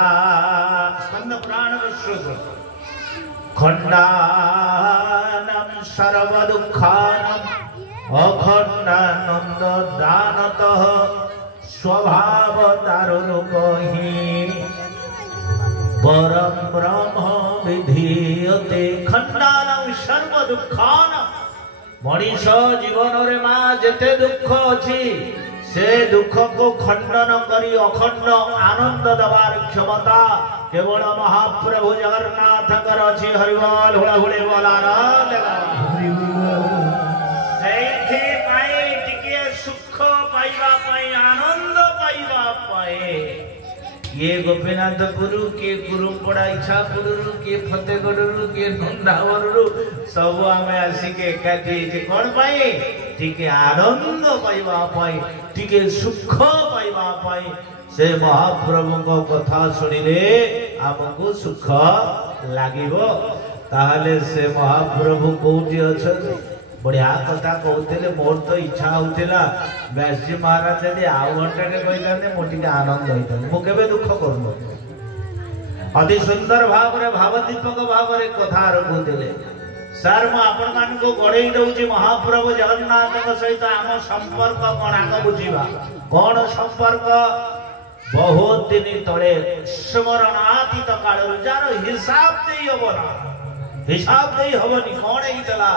स्कंद पुराण श्रुत खंडानम सर्व दुखानम अखंडानंद दानतः स्वभाव दारुणुपहि परम ब्रह्म विधीयते खंडानम सर्व दुखानम मनीष जीवन रे मा जेते दुख अछि से दुख को खंडन करी अखंड आनंद दबार क्षमता केवल महाप्रभु जगन्नाथ कर अछि। हरिबोल हुड़ा हुड़े बोलार सेठी पाई टिके सुख पाइबा पाई आनंद पाइबा पाए ये गोपीनाथ गुरु के गुरु पड़ा इच्छा गुरु के फतेगढ़ के नंदावर सब आम आसिके एकाठी कौन पाई टिके आनंद पाइबा पाई टिके सुख पाइबा पाई से महाप्रभु को कथा सुनिले आमको सुख लागिबो ताहले से महाप्रभु कोठी अछन बढ़िया कथा कहते मोर तो इच्छा होता व्यासजी महाराज यदि आउ घंटा कहते मोटे आनंद होता मुझे दुख करूँ अति सुंदर भाव भावदीपक भाव कथा रखुले सर मुझे गड़े दौची महाप्रभु जगन्नाथ सहित आम संपर्क कौन आग बुझा कौन संपर्क बहुत दिन तले स्मरणातीत काल जार हिसाब दे हबनी कौन होता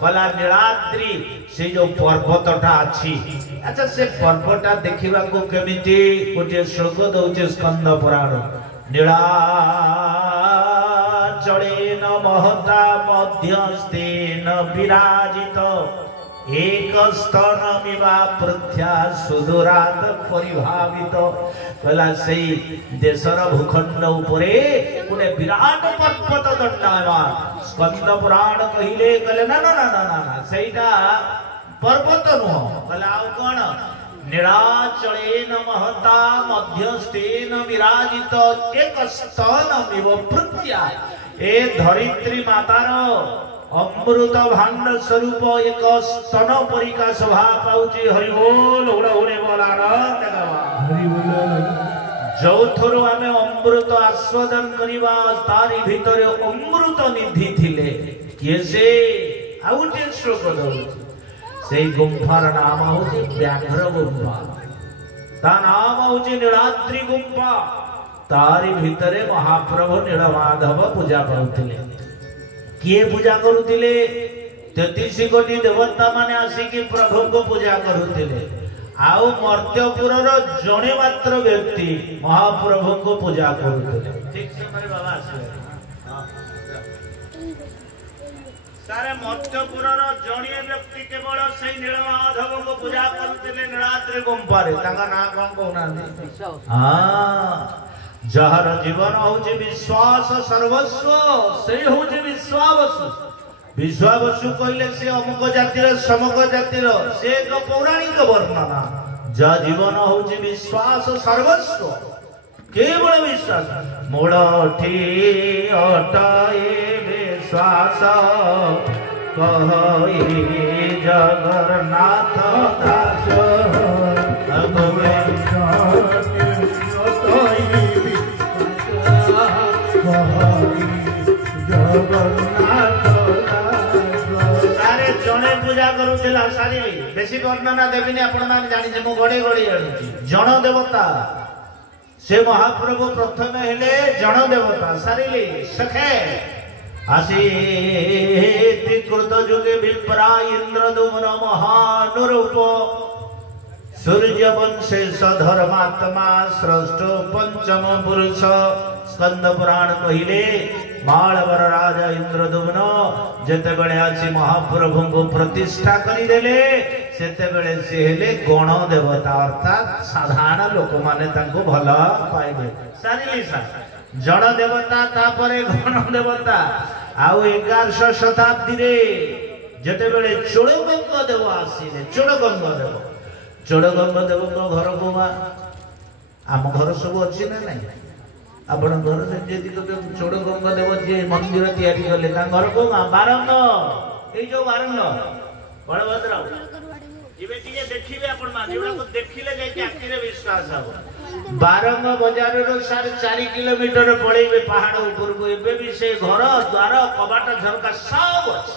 कला नीलाद्री से जो पर्वतटा अच्छी अच्छा से पर्वतटा देखा को केमिति गोटे श्लोक दौचे स्कंद पुराण नीलाचलेन महता मध्यस्थेन विराजित एक स्तनमिवा पृथ्या सुदूरात परिभावित कहला से देशर भूखंड उपरे गोटे विराट पर्वत दंडायमान स्कंद पुराण कहले कहले ना ना ना ना ना सेटा पर्वत नुह कहले आउ कोन नीलाचलेन महता मध्यस्थेन विराजित एक स्तनमिव पृथ्या ए धरित्री मातार अमृत भांड स्वरूप एक स्तन परिका शोभा पाउची। हरिबोल हुड़ा हुड़े बोलार जो थरु आमे अमृत आस्वादन करिबा तारी भितरे अमृत निधि थिले किए से आउटे श्लोक दउची से गुंफार नाम होची व्याघ्र गुंफा ता नाम होची नीलाद्री गुंफा तारी भितरे महाप्रभु नीलमाधव पूजा पाउथिले किए पूजा करुतिले 33 कोटी देवता माने आसिकी प्रभु को पूजा करुतिले आउ मर्त्यपुर जणे मात्र व्यक्ति महाप्रभु को पूजा करुतिले ठीक से मारे बाबा आसे सारे मर्त्यपुर जणे व्यक्ति केवल से नीलमाधव को पूजा करुतिले नीलाद्रि गुंफारे ताका ना कोन कोना हां जहर जीवन होचे विश्वास सर्वस्व से होचे विश्वावसु विश्वावसु कहले से अमुक जातिर समक जातिर से एक पौराणिक वर्णना जा जीवन होचे विश्वास सर्वस्व केवल विश्वास मोड़ठी अटाए विश्वास कहई जगन्नाथ दास सारे जने पूजा करुला सारी बेसी वर्णना देविनी आपण माने जानि जे मु गडे गडे जानुची जन देवता से महाप्रभु प्रथम हेले जन देवता सारिली सखे आसी कृत जुगे विप्रा इंद्र दुमन महानुरूप सूर्य वंशे धर्मात्मा श्रेष्ठ पंचम पुरुष स्कंद पुराण कहले मालवर राजा इंद्रदुम्न जेते बेले आसी महाप्रभु को प्रतिष्ठा करी देले सेते बेले से हेले गण देवता अर्थात साधारण लोक माने तांको भला पाइबे सारिली सा जन देवता तापरे गण देवता आउ 1100 शताब्दी रे जेते बेले चोड़गंग देव आसीले चोड़गंग देव घर को आम घर सब अच्छी ना नहीं आपण घर से चोड़गंग देव जी मंदिर तैयारी कले घर को बारंग ये जो बारंग बड़भद्र देखिए आपण मान एवढा देखिले जाके आखिरे विश्वास हो बारंग बाजार रो 4.5 किलोमीटर पळेबे पहाड़ ऊपर को एबे भी से घर द्वार कबाट झरका सब अछि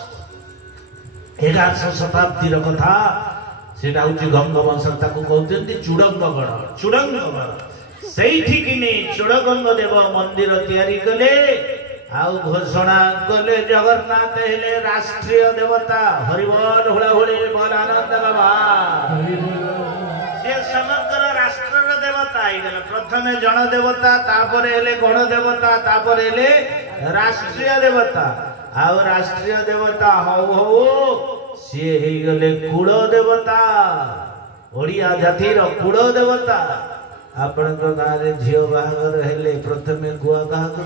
1100 शताब्दी रो कथा सेटा होची गंगवंश ताको कहते चूड़ंगगढ़ सेठी किने चूड़गंग देव मंदिर तैयारी कले आउ घोषणा कले जगन्नाथ हेले राष्ट्रीय देवता हरिबोल हुला हुले बोल आनंद बाबा से समग्र राष्ट्र रो देवता आइगला प्रथमे जन देवता तापरे हेले गण देवता तापरे हेले राष्ट्रीय देवता आउ राष्ट्रीय देवता हो सी हे गले कुल देवता ओडिया जाति रो कुल देवता आपण को गां रे झियो बाहागर हेले प्रथमे गुआ कहा को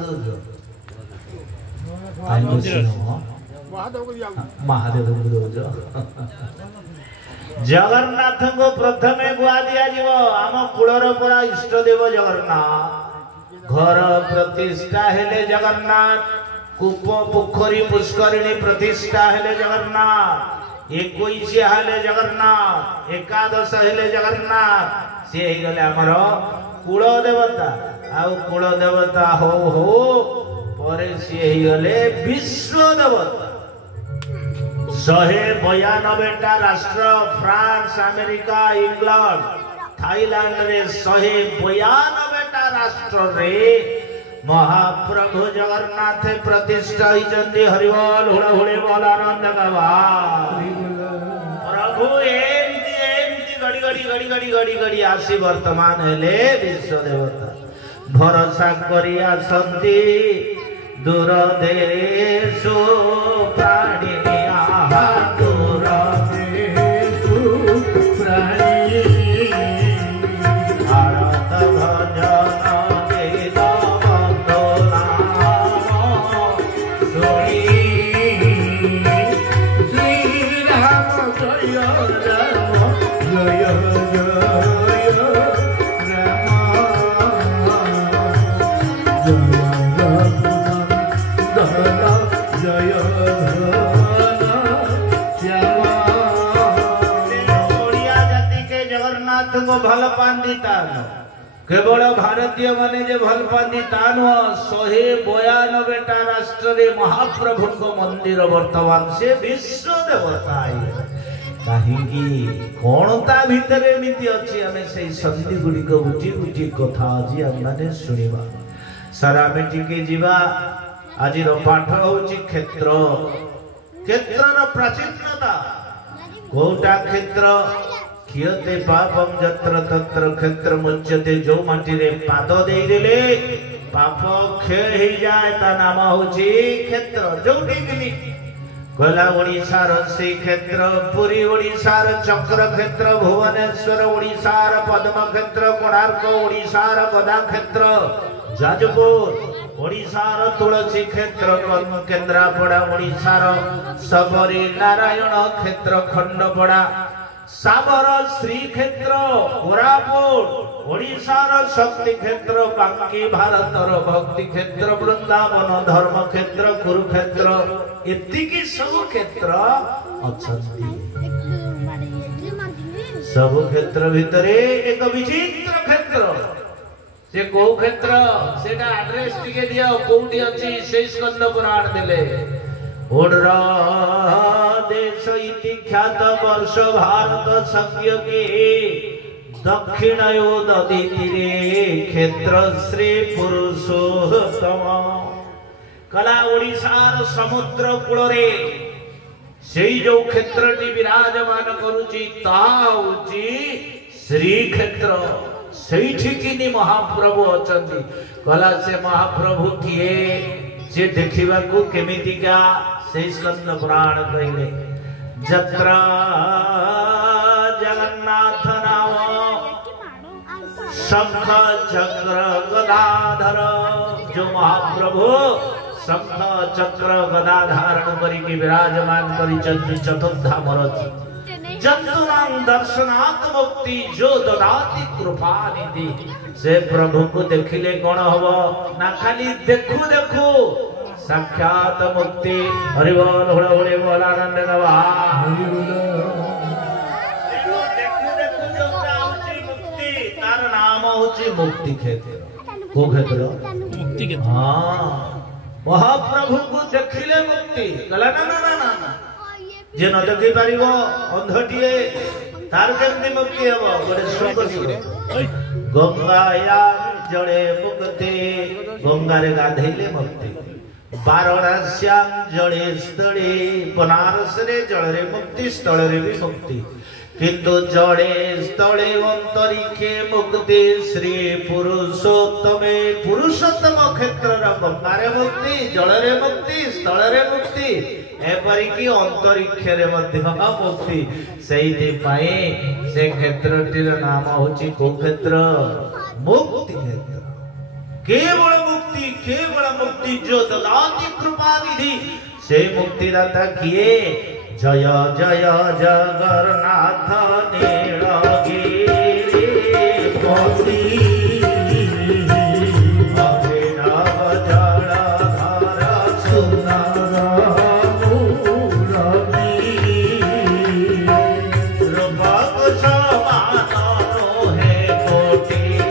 महादेव जगन्नाथ को प्रथमे गुआ दिया जीव आम कुलर पड़ा इष्ट देव जगन्नाथ घर प्रतिष्ठा हेले जगन्नाथ कूप पोखरी पुष्करिणी प्रतिष्ठा हेले जगन्नाथ 21 हेले जगन्नाथ 11 हेले जगन्नाथ से गले आमर कुल देवता आउ कुल देवता हो परे सी गले विश्व देवता 192टा राष्ट्र फ्रांस अमेरिका इंग्लैंड थाईलैंड रे 192टा राष्ट्र रे महाप्रभु जगन्नाथ प्रतिष्ठा होइचंदी हरिबोल हुड़ा हुड़े बोल आनंद बाबा प्रभु गड़ी गड़ी आसी वर्तमान हेले विश्व देवता भरोसा करी आसंती दूर देशु प्राणी दूर देशु प्राणी भारत भजन गीत बंदना सुनी श्री राम जय राम जय को भल पांदी तान केवल भारतीय माने जे भल पांदी तान 192टा राष्ट्र रे महाप्रभु को मंदिर वर्तमान से विश्व देवता कहीं कौन ता भीतर एमती अच्छी आम से संधि गुड़िक गुटी गुटी कथा आज आम शुणा सारा टिके जीवा आज पाठ हूँ क्षेत्र क्षेत्र प्राचीनता कोटा क्षेत्र कियते पापम जत्र तत्र क्षेत्र मुच्यते जो माटी रे पाद देई देले पाप क्षय हो जाए ता नाम होची क्षेत्र जोटी किनी गला ओडिसा रो से क्षेत्र पुरी ओडिसा रो चक्र क्षेत्र भुवनेश्वर ओडिसा रो पद्म क्षेत्र कोणार्क ओडिसा रो गदा क्षेत्र जाजपुर ओडिसा रो तुलसी क्षेत्र केंद्रापड़ा ओडिसा रो सबरी नारायण क्षेत्र खंडपड़ा साबर श्री क्षेत्र कोरापुट ओडिसा रो शक्ति क्षेत्र बांकी भारत रो भक्ति क्षेत्र वृंदावन धर्म क्षेत्र कुरुक्षेत्र एतिकी सब क्षेत्र अछंती सब क्षेत्र भितरे एक विचित्र क्षेत्र से को क्षेत्र सेटा एड्रेस टिके दिया कोठी अछि से स्कंद पुराण देले ओडरा देश इति ख्यात वर्ष भारत सख्य के दक्षिणयो नदी तीरे क्षेत्र श्री पुरुषोत्तम कला ओडिशार समुद्र कूल रे सेई जो क्षेत्रटी विराजमान करूची ताहा होची श्री क्षेत्र सेठी किनी महाप्रभु अछंती कला से महाप्रभु किए जे देखिबा को केमितिका से स्कंद पुराण कहले जत्रा जगन्नाथ नाम शंख चक्र गदाधर जो महाप्रभु शंख चक्र गदा धारण करिके विराजमान करिचंती चतुर्धाम रथि जंतुनां दर्शनात् मुक्ति जो ददाति कृपा निधि से प्रभु को देखिले कौन हबो ना खाली देखु देखु साक्षात मुक्ति हरिबोल हुड़ा हुड़े बोल आनंद गवा होची मुक्ति क्षेत्र को क्षेत्र मुक्ति के हाँ महाप्रभु को देखिले मुक्ति कहला ना ना ना ना जे न देखि पारिबो अंधटिए तार केमती मुक्ति हबो गोटे श्लोक गंगाया जड़े मुक्ति गंगारे गाधेले मुक्ति वाराणस्याम जड़े स्थले बनारस रे जड़े मुक्ति स्थल रे भी मुक्ति किंतु जड़े स्थले अंतरिक्षे मुक्ति श्री पुरुषोत्तमे पुरुषोत्तम क्षेत्र गंगारे मुक्ति जड़े मुक्ति स्थल रे मुक्ति एपरिकी अंतरिक्ष रे मध्य मुक्ति सेहिति पई से क्षेत्रटीर नाम होची को क्षेत्र मुक्ति क्षेत्र केवल मुक्ति जो ददाति कृपा निधि से मुक्ति दाता किए जय जय जगन्नाथ नीलगिरि पति अभिनव जलधर सुंदर मूरति रूपक समान रोहे कोटिए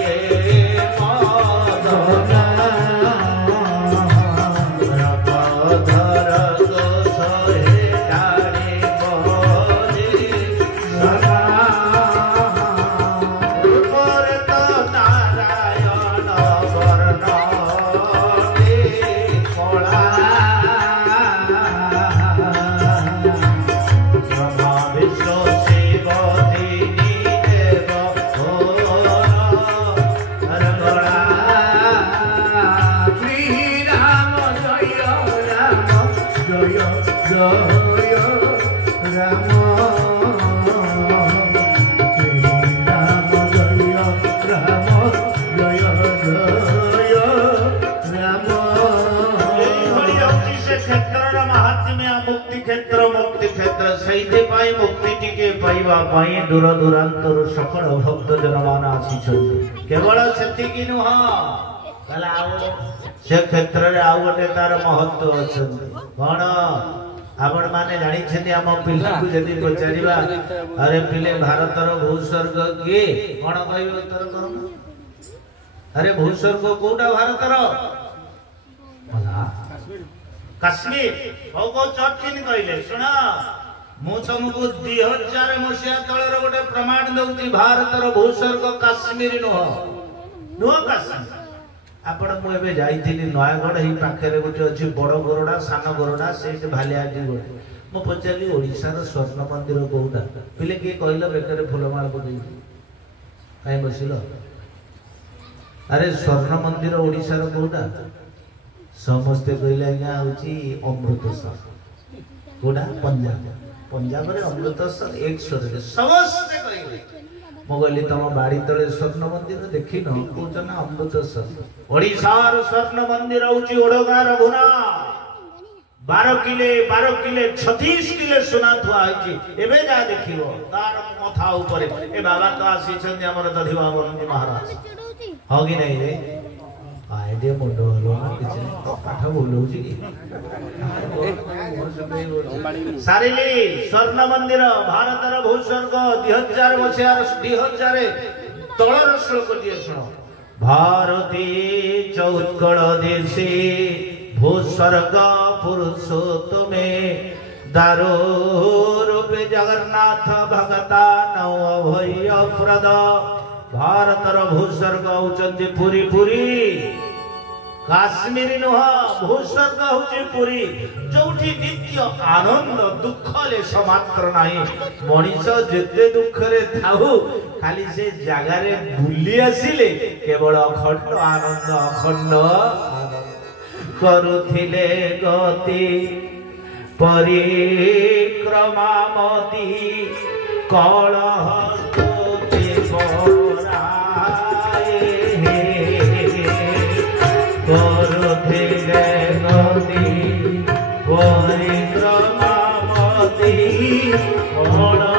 मदन दूर दूरांतर सकल भक्त जन मान आसी केवल से नुह से क्षेत्र में आउ गोटे तार महत्व अच्छा कौन आपण माने जानी आम पिला को जदि पचारिबा अरे पिले भारतर भूस्वर्ग किए कौन कह उत्तर कौन अरे भूस्वर्ग कोटा भारतर काश्मीर कौ चटकिन कहले शुण मु तुमको 2000 मसीहा तलर गोटे प्रमाण दउची भारतर भूस्वर्ग काश्मीर नुह काश्मीर आपण मु एबे जाईथिली नयागढ़ ही पाखरे गोटे अछि बड़ गरोडा सान गरोडा सेठ भालियाजी गोटे मु पचाली ओडिसा रो स्वर्ण मंदिर कोउटा पिले के कहलो बेकरे फुलमाळ पकई काई बसिलो अरे स्वर्ण मंदिर ओडिसा रो कोउटा समस्ते कहले आज्ञा होची अमृतसर कोडा पंजाब रे अमृतसर एक स्वर रे समस्ते कहले मो कहली तुम बाड़ी तले स्वर्ण मंदिर देखी न कौच ना अमृतसर ओडिशार स्वर्ण मंदिर होची ओडगा रघुना 12 किले 36 किले सोना थुआ होची एबे जा देखिबो तार मथा ऊपर ए बाबा तो आसी छन हमर दधि बाबा महाराज हो कि नहीं रे आइडिया मुंडो हलो ना किछ पाठ बोलौ छी सारिली स्वर्ण मंदिर भारतर भूस्वर्ग 2000 मसिहार 2000 तळर श्लोक दिए सुनो भारती चौत्कल देशे भूस्वर्ग पुरुषोत्तमे दारो रूपे जगन्नाथ भगता नव भय प्रद भारतर भूस्वर्ग होचंती पुरी पुरी काश्मीर नुह भूस्वर्ग होची पुरी जोठी नित्य आनंद दुख ले समात्र नाही मनीष जेते दुख रे थाहु खाली से जागा रे बुली आसिले केवल अखंड आनंद करुथिले गति परिक्रमा मती कलह करुथिले गति परिक्रमा मती कलह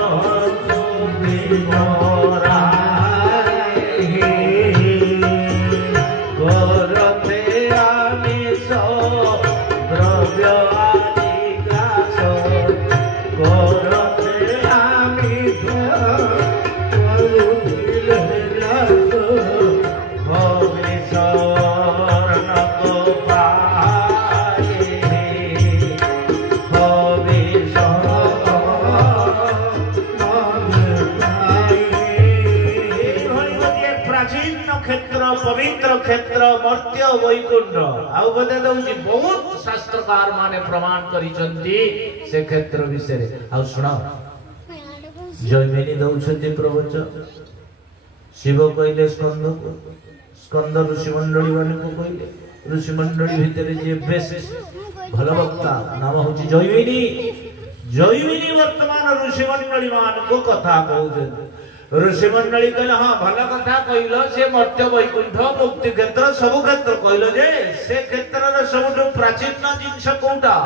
द्रव्य मर्त्य वैकुंठ आउ बदे दउची बहुत शास्त्रकार माने प्रमाण करिसंती से क्षेत्र विषय आउ सुना जयमिनी दउछंती प्रवचन शिव कहले स्कंद ऋषि मंडली माने को कहले ऋषि मंडली भितर जे बेस्ट भल वक्ता नाम होची जयमिनी जयमिनी वर्तमान ऋषि मंडली मान को कथा कहउछन ऋषि मंडली कहले हां भल कथा कहलो से मर्त्य वैकुंठ मुक्ति क्षेत्र सब क्षेत्र कहलो जे से क्षेत्र रे सबटु प्राचीन जिंस कोटा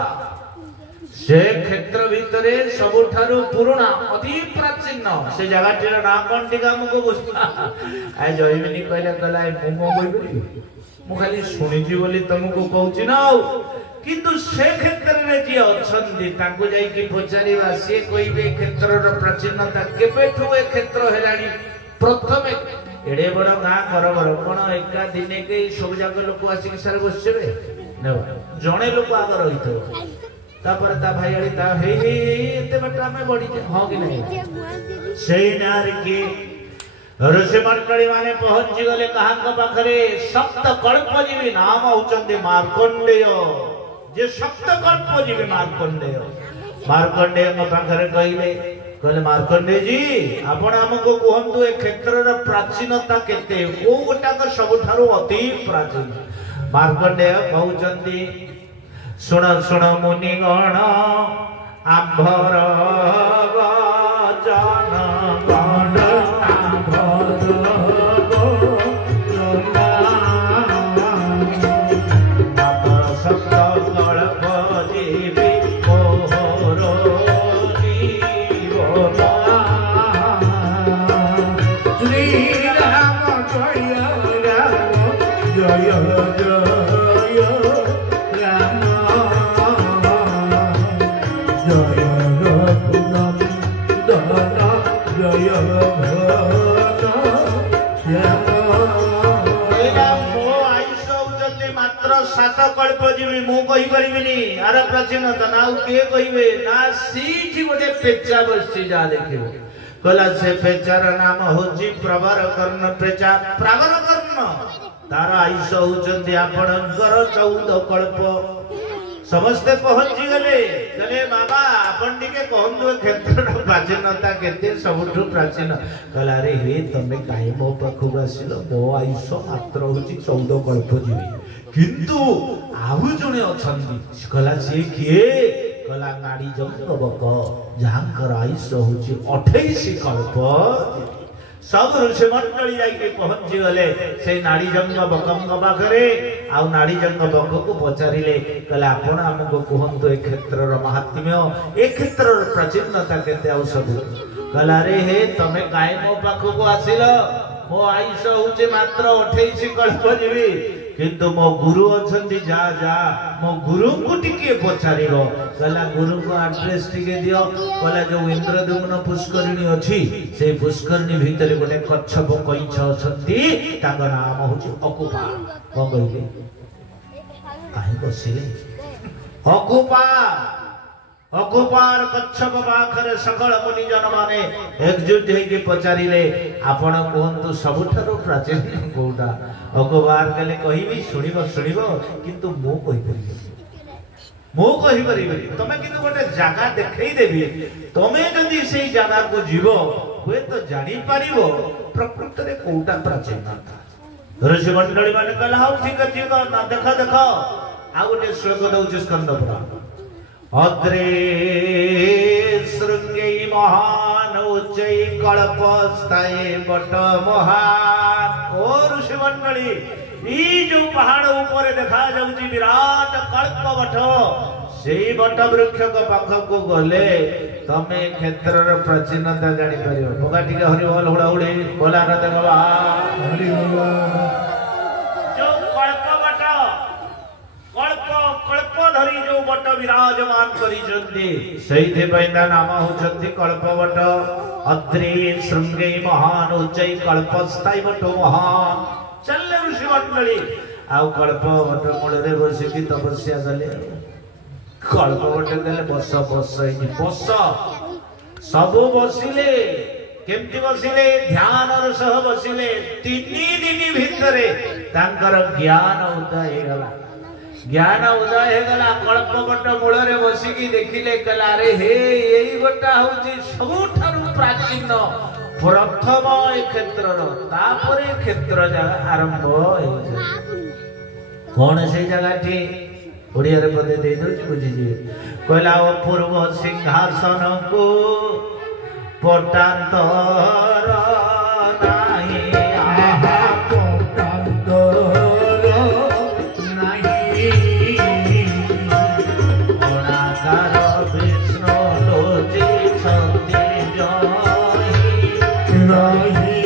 से क्षेत्र भितरे सबुठारु पुराना अति प्राचीन से जगह ना कोन टिका हमको बुझा आ जयमिनी कहले गला मो कहबी मु खाली सुनिजी बोली तुमको कहउची ना किंतु से क्षेत्र रे जे अछंदी तांको जाई कि पचारीबा से कहबे क्षेत्र रो प्राचीनता केबेठु ए क्षेत्र हेलानी प्रथमे एडे बड़ गां घर कोन एका दिने के सब जाक लोक आसी सारे बसबे न जणे लोक आगर होइतो तापर ता भाई आली ता हे एते बटा में बड़ी हां कि नहीं सेई नार की ऋषि मंडली माने पहुंची गले कहां पाखरे सप्त कल्प जीवी नाम होचंदी मार्कंडेय जे सप्त कल्प जीवी मार्कंडेय मार्कंडेय पाखरे कहले मार्कंडेय जी आपण हमको कहंतु ए क्षेत्र रो प्राचीनता केते ओ गोटा को सबठारो अति प्राचीन मार्कंडेय कहउचंदी सुन सुन मुनि गण आंभर वचन गण आंभर सप्त कल्प जीवी मोर जीवन श्री राम जय राम जय जय राम जय रघुनंदन जय मात्र 7 कल्प जीवी मु कहि परिबिनी आर प्राचीनता ना के कहिबे ना सीठी गोटे पेचा बसि जा देखिबो कहला से पेचार नाम होची प्रवर कर्ण पेचा प्रवर कर्ण तार आयुष होचंदी आपणकर 14 कल्प समस्ते पहुंची गले गले बाबा आपण टिके कहंदो क्षेत्र प्राचीनता केते सबठु प्राचीन कहला रे हे तमे काहे मो पाखु आसिलो मो आयुष मात्र होची 14 कल्प जीवी किंतु आहु जणे अछंदी कहला से किए कहला नाडी जंगबक जहांकर आयुष होची 28 कल्प सब ऋषि मंडली जाके पहुंची गले से नाड़ी जंग बकंग पाखरे आ नाड़ी जंग बक को पचारिले कहले आपण हमको कहंतु ए क्षेत्र रो महात्म्य ए क्षेत्र रो प्राचीनता केते आ सब कहला रे हे तमे काहे मो पाखो को आसिलो मो आयुष होचे मात्र 28 कल्प जीवी किंतु मो गुरु अछंदी जा जा मो गुरु को टिके पचारिलो कहला गुरु को एड्रेस टिके दियो कहला जो इंद्रदुम्न पुष्करिणी अछि से पुष्करिणी भीतर गोटे कच्छप कइछ अछंती तांग नाम होची अकुपा कोन कहिले काहे बसिले अकुपा अकुपार कच्छप पाखरे सकल मुनि जन माने एकजुट हेके पचारिले आपण कहंतु सबठारो प्राचीन कोडा अकुपार कले कहिबी सुनिबो किंतु मो कहि परिबे तमे किंतु गोटे जागा देखै देबी तमे जदी सेई जागा को जीवो होय तो जानि पारिबो प्रकृति रे कोडा प्राचीनता ऋषि मंडली माने कहला हाउ ठीक अछि ना देखा आ गोटे श्लोक दउछ स्कंद पुराण अद्रे श्रृंगे महान उच्चै कल्पस्थाये बट महान ओ ऋषि मंडली ई जो पहाड़ ऊपर देखा जाउची विराट कल्प बट सेई बट वृक्ष को पाख को गले तमे क्षेत्र रो प्राचीनता जानि परियो भगा टिके हरि बोल हुड़ा हुड़ी बोला न देखबा हरि बोल जो कल्प बट कल्प धरी जो बट विराजमान करिसंती सहीथे पैदा नाम होचंती कल्पवट अद्रि श्रृंगे महान उच्चै कल्पस्थाई बट महान चले ऋषि मंडली आ कल्पवट मूले बसी की तपस्या गले कल्पवट गले बस सब बसिले केमती बसिले ध्यान सह बसिले 3 दिन भितरे तांकर ज्ञान उदय गला ज्ञान उदय गला कल्पवट मूल रे बसिकी देखिले कला रे हे एई गोटा होची सबुठारु प्राचीन प्रथम ए क्षेत्रर तापरे क्षेत्र जगह आरंभ होई कौन से जगह थी ओडिया रे पदे दे दो बुझी जी कहला ओ पूर्व सिंहासन को पटांतर नाही आहा पटांतर नाही ओणाकार विष्णु लोचे छते जही रही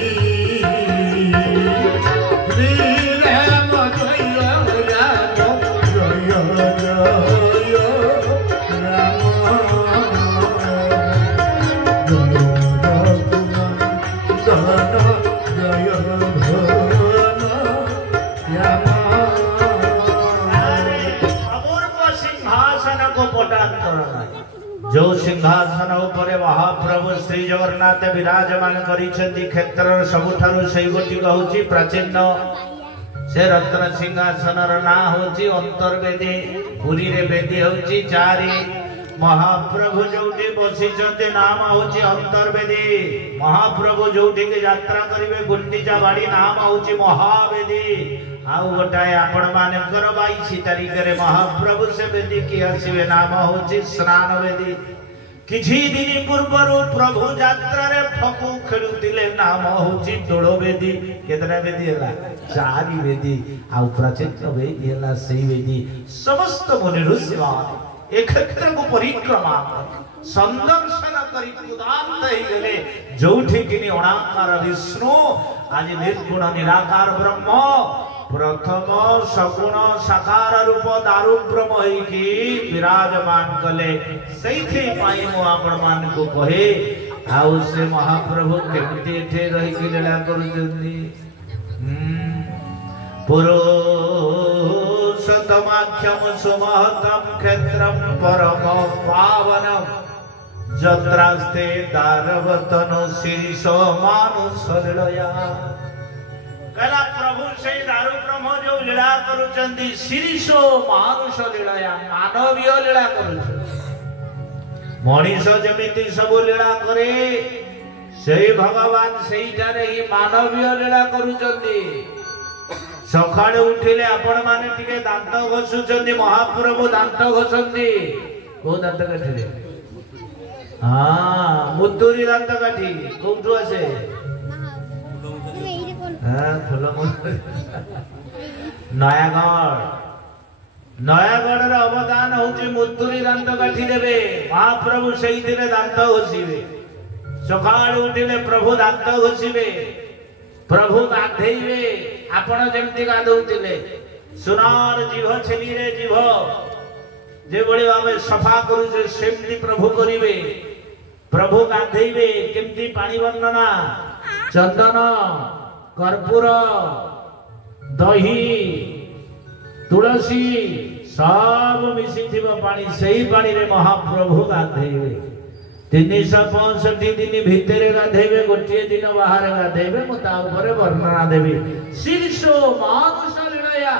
जो सिंहासन उपरे महाप्रभु श्री जगन्नाथ विराजमान करिसेंती क्षेत्र सबुठारु सही गोटी कहूची प्राचीन से रत्न सिंहासन ना होची अंतर्वेदी पुरी रे वेदी होची चारि महाप्रभु जोटी बसिचंती नाम होची अंतर्वेदी महाप्रभु जोटी के यात्रा करिवे गुंडीचा बाड़ी नाम होची महावेदी आउ गोटाए आपण मानकर 22 तारीख रे महाप्रभु से वेदी की आसीवे नाम होची स्नान वेदी किछि दिन पूर्वरु प्रभु यात्रा रे फकु खेलुतिले नाम होची दोळ वेदी केतरा वेदी हला 4 वेदी आउ प्राचीन वेदी हला सेई वेदी समस्त मुनि ऋषि एक क्षेत्र को परिक्रमा संदर्शन करी उदांत ही गले जोठी किनी अणाकार विष्णु आज निर्गुण निराकार ब्रह्म प्रथम सगुण साकार रूप दारु ब्रह्म की विराजमान कले सैथि पाई मु आपण मान को कहे आउ से महाप्रभु केमती एठे रही की लीला करूचंदी पुरुषोत्तमाख्यम सुमहतम क्षेत्रम परम पावनम जत्रास्ते दारवतनो शीर्षो मानुष लीलया कहला प्रभु से दारु ब्रह्म जो लीला करूचंदी शीर्षो मानुष लीलया मानवीय लीला करूचंदी मनीष जमिति सब लीला करे से भगवान सेठारे ही मानवीय लीला करूचंदी सकाळे उठिले आपण माने टिके दांत घसुचंदी महाप्रभु दांत घसंदी को दांत काटिले हां मुतुरी दांत काटी कोठु आसे हां नयागढ़ रे अवदान होची मुतुरी दांत काटी देबे महाप्रभु सेही दिने दांत घसिबे सकाळे उठिले प्रभु दांत घसिबे प्रभु गाधेइबे आपण जेमती गाधौतिले सुनार जीव छेली रे जीव जे बळे भावे सफा करू सेमती प्रभु करिवे प्रभु गाधेइबे केमती पानी वर्णना चंदन कर्पूर दही तुलसी सब मिसी थिबा पानी सही पानी रे महाप्रभु गाधेइबे 365 दिन भितरे गाधेबे गोटे दिन बाहर गाधेबे मुता ऊपर वर्णना देबी शीर्षो मानुष लीलया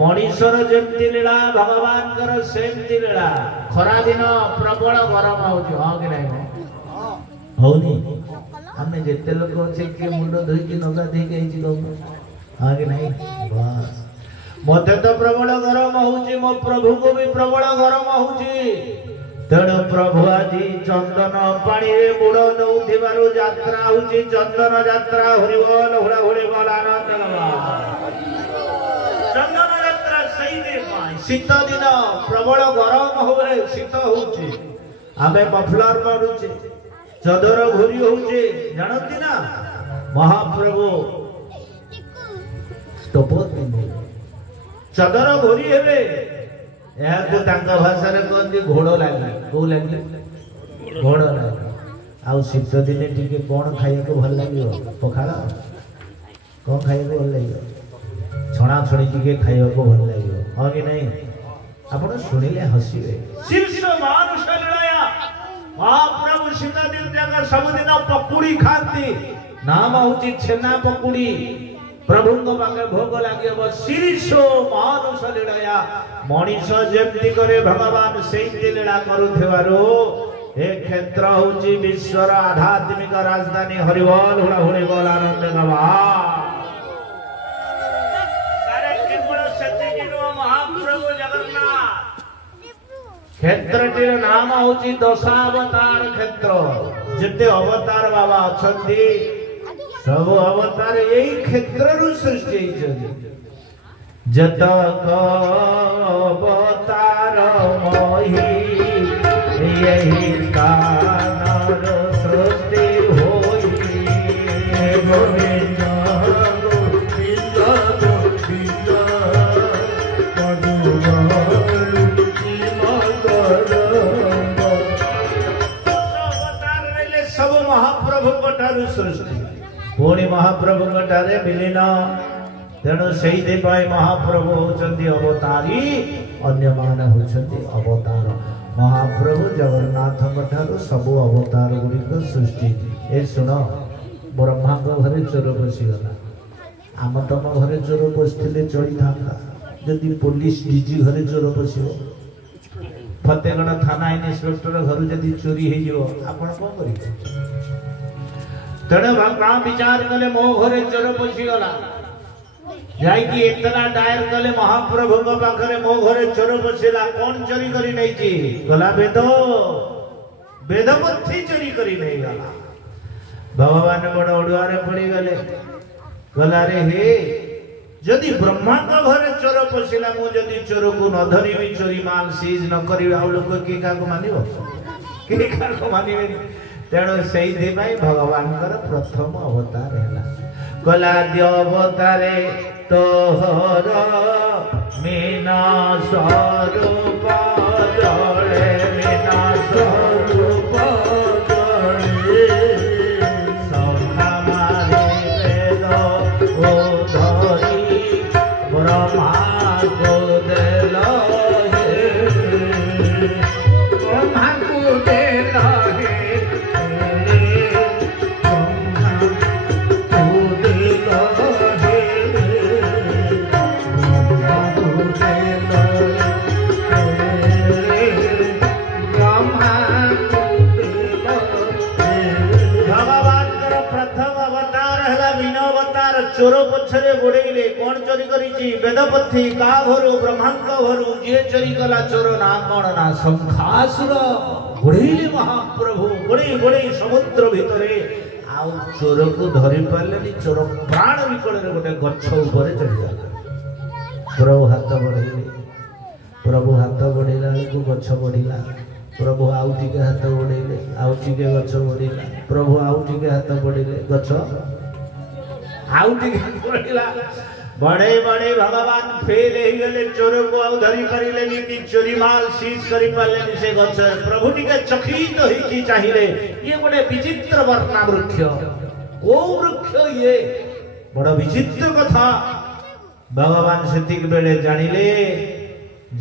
मनीषर जेमती लीला भगवान कर सेमती लीला खरा दिन प्रबल गरम होची हां कि नहीं होनी हमने जेते लोग अछि के मुंडो धोई के नगा दे के आइची दो हां कि नहीं बस मते तो प्रबल गरम होची मो प्रभु को भी प्रबल गरम होची तेणु प्रभु आजी चंदन पानी रे बुड़ नौथिबारु यात्रा होची चंदन यात्रा हरिबोल हुड़ा हुड़ी बोल आनंद लगा चंदन यात्रा सही दे पाई शीत दिन प्रबल गरम होरे शीत होची आमे मफलर मारुची चदर घुरी होची जानती ना महाप्रभु टोपो पिंधे चदर घुरी हेबे या को तांका भाषा रे कोंदी घोड़ो लागी को लागी घोड़ो लागी आउ शीत दिने टिके कोन खाइया को भल लागियो पखाला कोन खाइया को भल लागियो छणा छणी टिके खाइया को भल लागियो हां कि नहीं आपण सुनिले हसिबे शीर्ष मानुष लीलया महाप्रभु शीत दिन जगह ମାନେ ସବୁଦିନ ପକୁଡ଼ି ଖାଆନ୍ତି ନାମ ହଉଛି ଛେନା ପକୁଡ଼ି ପ୍ରଭୁଙ୍କ ପାଖରେ ଭୋଗ ଲାଗିବ ଶିରିଷୋ ମାନୁଷ ଲୀଳା ମଣିଷ ଯେମିତି করে ଭଗବାନ ସେମିତି ଲୀଳା କରୁଥିବାରୁ ଏ କ୍ଷେତ୍ର ହଉଛି ବିଶ୍ୱର ଆଧ୍ୟାତ୍ମିକ ରାଜଧାନୀ ହରିବୋଲ ହୁଳା ହୁଳି ବୋଲ ଆନନ୍ଦ ଗବା ସାରେ କେବଳ ସେତିକି ନୁହଁ ମହାପ୍ରଭୁ ଜଗନ୍ନାଥ କ୍ଷେତ୍ରଟିର ନାମ ହଉଛି ଦଶାବତାର କ୍ଷେତ୍ର ଯେତେ ଅବତାର ବାବା ଅଛନ୍ତି सब अवतार यही क्षेत्र सृष्टि जतक अवतार मही यही स्थान सृष्टि होई सब महाप्रभु सृष्टि पुणी महाप्रभु विलीन तेणु से महाप्रभु होती अवतारी अन्य मान होती अवतार महाप्रभु जगन्नाथ सब अवतार गुड़िक सृष्टि ए शुण ब्रह्मा घरे चोर पशिगला आम तुम घरे चोर पशिले चली था जदि पुलिस डीजी घरे चोर पशिव फतेगढ़ थाना इन्स्पेक्टर घर जदि चोरी हो कौन कर तेणु भगवान विचार कले मो घरे चोर पशिगला जाइकी इतना दायर कले महाप्रभु पाखरे मो घरे चोर पशिला कौन चोरी करी नहीं गला वेद वेदपथी चोरी करी नहीं गला भगवान बड़ अड़ुआरे पड़ी गले गला रे हे जदि ब्रह्मा का घरे चोर पशिला मु जदि चोर को न धरिबी चोरी माल सीज न करी आ लोक के का को मानिबो के का को मानिबे तेणु से भगवान प्रथम अवतार है कलाद्य अवतारे तोहर मीना स्वरूप जड़े मीना स्वरूप सखा मारे वेद ओ धरी ब्रह्मा को देल ब्रह्मा को देल चोर पछरे गोड़े कौन चोरी करी वेदपथी का घरू ब्रह्मा घरू जी चोरी कला चोर ना कौन ना शंखासुर गोड़े महाप्रभु गोड़े गोड़े समुद्र भितरे आउ चोर को धरी पारे चोर प्राण विकल गोटे गछ ऊपर चढ़ीगला प्रभु हाथ बढ़ेला को गछ बढ़िला प्रभु आउ टिके हाथ बढ़ेले आउ टिके गछ बढ़िला प्रभु आउ टिके हाथ बढ़ेले गछ बड़े बड़े भगवान फेल गले चोर को आउ धरी पारे कि चोरी माल सीज करी पारे से गछ प्रभु टिके चकित होई चाहिए ये गोटे विचित्र वर्णा वृक्ष को वृक्ष ये बड़ विचित्र कथा भगवान सेतिक बेले जानिले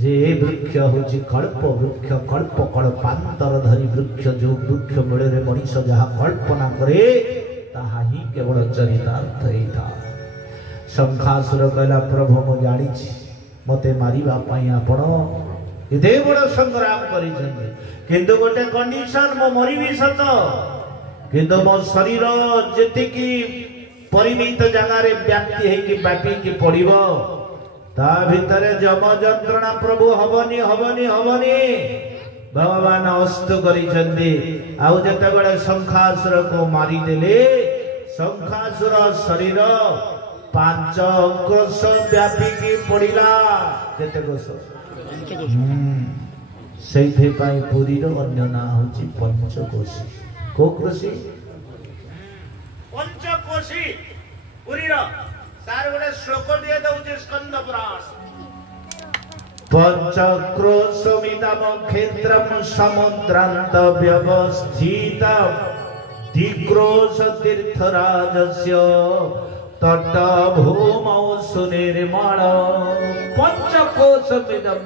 जे वृक्ष होची कल्प वृक्ष कल्प कल्पांतर धरी वृक्ष जो वृक्ष मूल मनीष जहाँ कल्पना करे ताहा ही केवल चरितार्थ ही था शंखासुर कहला प्रभु मु जानी मते मारिबा पई आपण एते बड़ संग्राम करिसंते किंतु गोटे कंडीशन मो मरिबी सत किंतु मो शरीर जेतिकी परिमित जगह रे व्याप्ति है कि व्यापी की पड़िबो ता भितरे जम जंत्रणा प्रभु हबनी हबनी हबनी भगवान अस्त करिसंते आउ जते बळे शंखासुर को मारी देले शंखासुर शरीर 5 कोश व्यापी की पड़िला केते कोश सेइथे पाई पुरी रो अन्य ना होची पंचकोशी को कोशी पंचकोशी पुरी रो सार गोटे श्लोक दिए दउची स्कंद पुराण पंचक्रोशमिदम क्षेत्रम समुद्रांत व्यवस्थित दिक्रोश तीर्थराजस्य तट भूमौ सुनिर्मल पंचकोशमिदम